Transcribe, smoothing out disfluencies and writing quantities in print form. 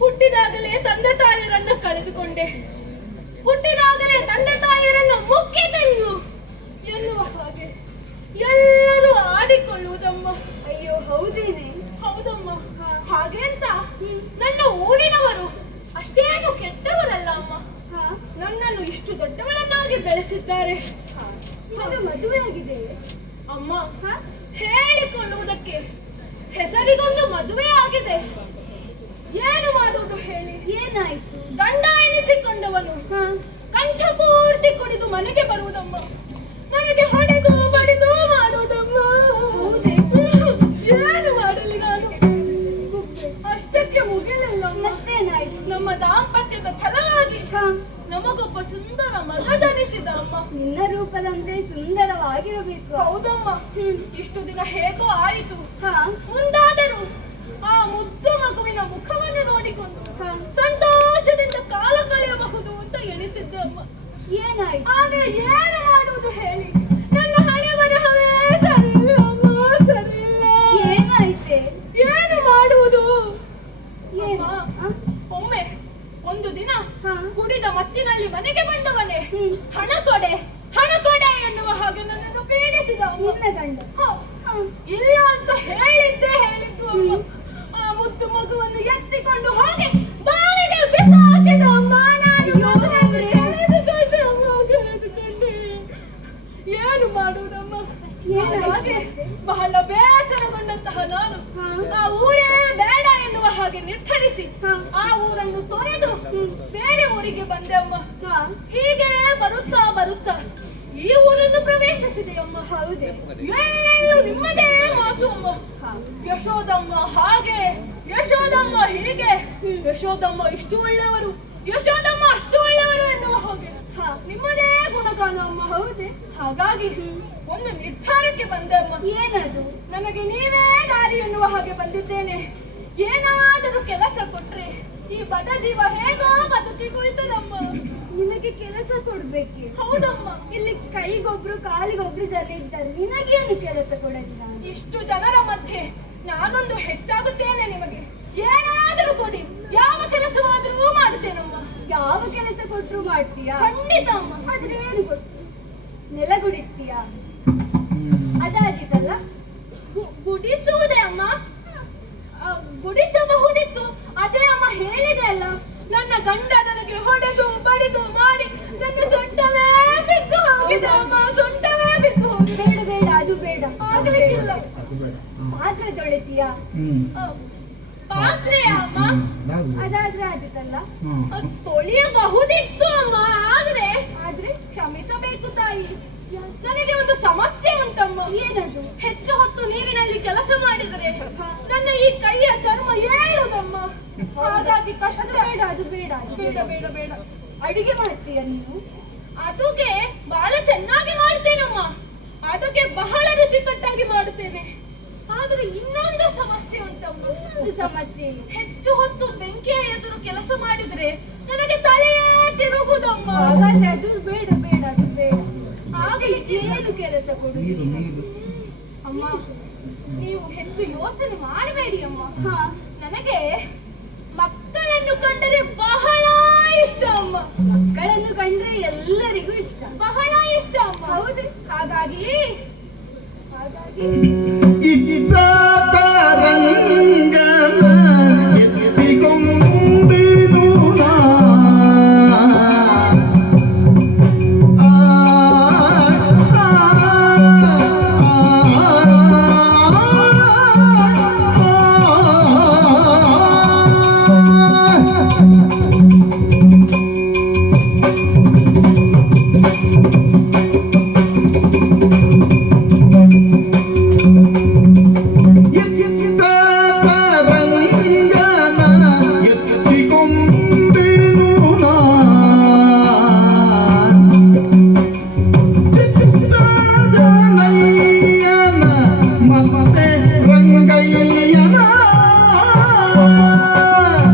ಹುಟ್ಟಿದಾಗಲೇ ತಂದೆ ತಾಯಿಯರನ್ನು ಮುಖ್ಯ ತಂದು ಎನ್ನುವ ಹಾಗೆ ಎಲ್ಲರೂ ಆಡಿಕೊಳ್ಳುವುದಮ್ಮ. ಅಯ್ಯೋ ಹೌದೇನೆ? ಹೌದಮ್ಮ. ಹಾಗೆ ಅಂತ ನನ್ನ ಊರಿನವರು ಅಷ್ಟೇನು ಕೆಟ್ಟವರಲ್ಲ ಅಮ್ಮ. ನನ್ನನ್ನು ಇಷ್ಟು ದೊಡ್ಡವಳನ್ನಾಗಿ ಬೆಳೆಸಿದ್ದಾರೆ. ಮದುವೆ ಆಗಿದೆ ಅಮ್ಮ. ಹೇಳಿಕೊಳ್ಳುವುದಕ್ಕೆ ಹೆಸರಿಗೊಂದು ಮದುವೆ ಆಗಿದೆ. ಏನು ಮಾಡುವುದು ಹೇಳಿ? ಏನಾಯ್ತು? ಗಂಡ ಎನಿಸಿಕೊಂಡವನು ಕಂಠಪೂರ್ತಿ ಕುಡಿದು ಮನೆಗೆ ಬರುವುದಮ್ಮ. ನನಗೆ ಹೊಡೆದು ಬಡಿದು ಮಾಡುವುದಮ್ಮ. ಏನು ಮಾಡಲಿ ನಾನು? ಅಷ್ಟಕ್ಕೆ ಮುಗಿಲಿಲ್ಲ. ಮತ್ತೇನಾಯ್ತು? ನಮ್ಮ ದಾಂಪತ್ಯದ ಫಲವಾಗಿ ನಮಗೊಬ್ಬ ಸುಂದರ ಮಗ ಜನಿಸಿದ ಅಮ್ಮ. ನಿನ್ನ ರೂಪದಂತೆ ಸುಂದರವಾಗಿರಬೇಕು. ಹೌದಮ್ಮ. ಇಷ್ಟು ದಿನ ಹೇಗೋ ಆಯಿತು. ಮುಂದಾದರೂ ಆ ಮುದ್ದು ಮಗುವಿನ ಮುಖವನ್ನು ನೋಡಿಕೊಂಡು ಸಂತೋಷದಿಂದ ಕಾಲ ಕಳೆಯಬಹುದು ಅಂತ ಎಣಿಸಿದ್ದೆ ಅಮ್ಮ. ಏನಾಯ್ತು? ಆದ್ರೆ ಏನು ಮಾಡುವುದು ಹೇಳಿ? ನನ್ನ ಹಣೆ ಬರಹವೇ ಸರಿಯಿಲ್ಲ ಅಮ್ಮ, ಸರಿಯಿಲ್ಲ. ಏನಾಯ್ತೆ? ಏನು ಮಾಡುವುದು? ಒಮ್ಮೆ ಒಂದು ದಿನ ಕುಡಿದ ಮತ್ತಿನಲ್ಲಿ ಮನೆಗೆ ಬಂದವನೇ ಹಣ ಕೊಡೆ ಹಣ ಕೊಡೆ ಎನ್ನುವ ಹಾಗೆ ನನ್ನನ್ನು ಪೀಡಿಸಿದ ಗಂಡ. ಇಲ್ಲ ಅಂತ ಹೇಳಿದ್ದು ಅಮ್ಮ. ಆ ಮುದ್ದು ಮಗುವನ್ನು ಎತ್ತಿಕೊಂಡು ಹೋಗಿ ಬಾವಿಗೆ ಬಿಸಾಕಿದ ಅಮ್ಮ. ಏನು ಮಾಡುವುದಮ್ಮ? ಹಾಗೆ ಬಹಳ ಬೇಸರಗೊಂಡಂತಹ ನಾನು ಆ ಊರೇ ಬೇಡ ಎನ್ನುವ ಹಾಗೆ ನಿರ್ಧರಿಸಿ ಆ ಊರನ್ನು ತೊರೆದು ಬೇರೆ ಊರಿಗೆ ಬಂದೆ ಅಮ್ಮ. ಹೀಗೆ ಬರುತ್ತಾ ಬರುತ್ತಾ ಈ ಊರನ್ನು ಪ್ರವೇಶಿಸಿದೆ ಅಮ್ಮ. ಹೌದೇ? ಎಲ್ಲೆಲ್ಲೂ ನಿಮ್ಮದೇ ಮಾತು ಅಮ್ಮ. ಯಶೋದಮ್ಮ ಹಾಗೆ, ಯಶೋದಮ್ಮ ಹೀಗೆ, ಯಶೋದಮ್ಮ ಇಷ್ಟು ಒಳ್ಳೆಯವರು, ಯಶೋದಮ್ಮ ಅಷ್ಟು ಒಳ್ಳೆಯವರು ಎನ್ನುವ ಹಾಗೆ ನಿಮ್ಮದೇ ಗುಣಗಾನ ಅಮ್ಮ. ಹೌದೇ? ಹಾಗಾಗಿ ಒಂದು ನಿರ್ಧಾರಕ್ಕೆ ಬಂದೆ ಅಮ್ಮ. ಏನದು? ನನಗೆ ನೀವೇ ದಾರಿ ಎನ್ನುವ ಹಾಗೆ ಬಂದಿದ್ದೇನೆ. ಏನಾದರೂ ಕೆಲಸ ಕೊಟ್ರೆ ಈ ಬಡ ಜೀವ ಹೇಗೋ ಬದುಕಿಕೊಳ್ತದಮ್ಮ. ನಿನಗೆ ಕೆಲಸ ಕೊಡ್ಬೇಕೆ? ಹೌದಮ್ಮ. ಇಲ್ಲಿ ಕೈಗೊಬ್ರು ಕಾಲಿಗೊಬ್ರು ಜನ ಇದ್ದಾರೆ, ನಿನಗೇನು ಕೆಲಸ ಕೊಡಲಿ ನಾನು? ಇಷ್ಟು ಜನರ ಮಧ್ಯೆ ನಾನೊಂದು ಹೆಚ್ಚಾಗುತ್ತೇನೆ. ನಿಮಗೆ ಏನಾದರೂ ಕೊಡಿ, ಯಾವ ಕೆಲಸವಾದರೂ ಮಾಡುತ್ತೇನಮ್ಮ. ಯಾವ ಕೆಲಸ ಕೊಟ್ರು ಮಾಡ್ತೀಯಾ? ಖಂಡಿತ ಅಮ್ಮ. ಆದ್ರೆ ಏನು ಕೊಟ್ಟು? ನೆಲ ಗುಡಿಸ್ತೀಯಾ? ಅದಾಗಿತ್ತಲ್ಲ. ಗುಡಿಸುವುದೇ ಅಮ್ಮ. ಗುಡಿಸಬಹುದಿತ್ತು, ಅದೇ ಅಮ್ಮ ಹೇಳಿದೆ ಅಲ್ಲ. ನನ್ನ ಗಂಡ ನನಗೆ ಹೊಡೆದು ಬಡಿದು ಮಾಡಿ ನನ್ನ ಸೊಂಟವೇ ಬಿದ್ದು ಹೋಗಿದೆ ಅಮ್ಮ. ಸೊಂಟವೇ ಬಿದ್ದು ಹೋಗಿದೆ. ಬೇಡ ಬೇಡ, ಅದು ಬೇಡ. ಆಗ್ಲಿಕ್ಕಿಲ್ಲ. ಪಾತ್ರೆ ತೊಳೆತೀಯಾ? ಪಾತ್ರೆ ಅಮ್ಮ. ಅದಾದ್ರೆ ಆಗಿತ್ತಲ್ಲ. ತೊಳೆಯಬಹುದಿತ್ತು ಅಮ್ಮ. ಆದ್ರೆ ಕ್ಷಮಿಸಬೇಕು ತಾಯಿ, ನನಗೆ ಒಂದು ಸಮಸ್ಯೆ ಉಂಟಮ್ಮ. ಏನದು? ಹೆಚ್ಚು ಹೊತ್ತು ನೀರಿನಲ್ಲಿ ಕೆಲಸ ಮಾಡಿದರೆ ನನ್ನ ಈ ಕೈಯ ಚರ್ಮ ಏಳುದಮ್ಮ. ಹಾಗಾಗಿ ಕಷ್ಟ. ಬೇಡ, ಅದು ಬೇಡ. ಬೇಡ ಬೇಡ ಬೇಡ. ಅಡುಗೆ ಮಾಡ್ತೀಯ ನೀನು? ಅಡುಗೆ ಬಹಳ ಚೆನ್ನಾಗಿ ಮಾಡ್ತೇನಮ್ಮ. ಅಡುಗೆ ಬಹಳ ರುಚಿಕಟ್ಟಾಗಿ ಮಾಡುತ್ತೇನೆ. ಆದ್ರೆ ಇನ್ನೊಂದು ಸಮಸ್ಯೆ ಉಂಟಮ್ಮ. ಒಂದು ಸಮಸ್ಯೆ? ಹೆಚ್ಚು ಹೊತ್ತು ಬೆಂಕಿಯ ಎದುರು ಕೆಲಸ ಮಾಡಿದ್ರೆ ನನಗೆ ತಲೆಯೇ ತಿರುಗುದಮ್ಮ. ಹಾಗಾದ್ರೆ ಅದು ಬೇಡ ಬೇಡ, ಅದು ಬೇಡ. ಆಗಲಿಕ್ಕೆ ಏನು ಕೆಲಸ ಕೊಡು ಅಮ್ಮ. ನೀವು ಹೆಚ್ಚು ಯೋಚನೆ ಮಾಡಬೇಡಿ ಅಮ್ಮ. ನನಗೆ ಮಕ್ಕಳನ್ನು ಕಂಡರೆ ಬಹಳ ಇಷ್ಟ ಅಮ್ಮ. ಮಕ್ಕಳನ್ನು ಕಂಡ್ರೆ ಎಲ್ಲರಿಗೂ ಇಷ್ಟ, ಬಹಳ ಇಷ್ಟ ಅಮ್ಮ. ಹೌದು. ಹಾಗಾಗಿ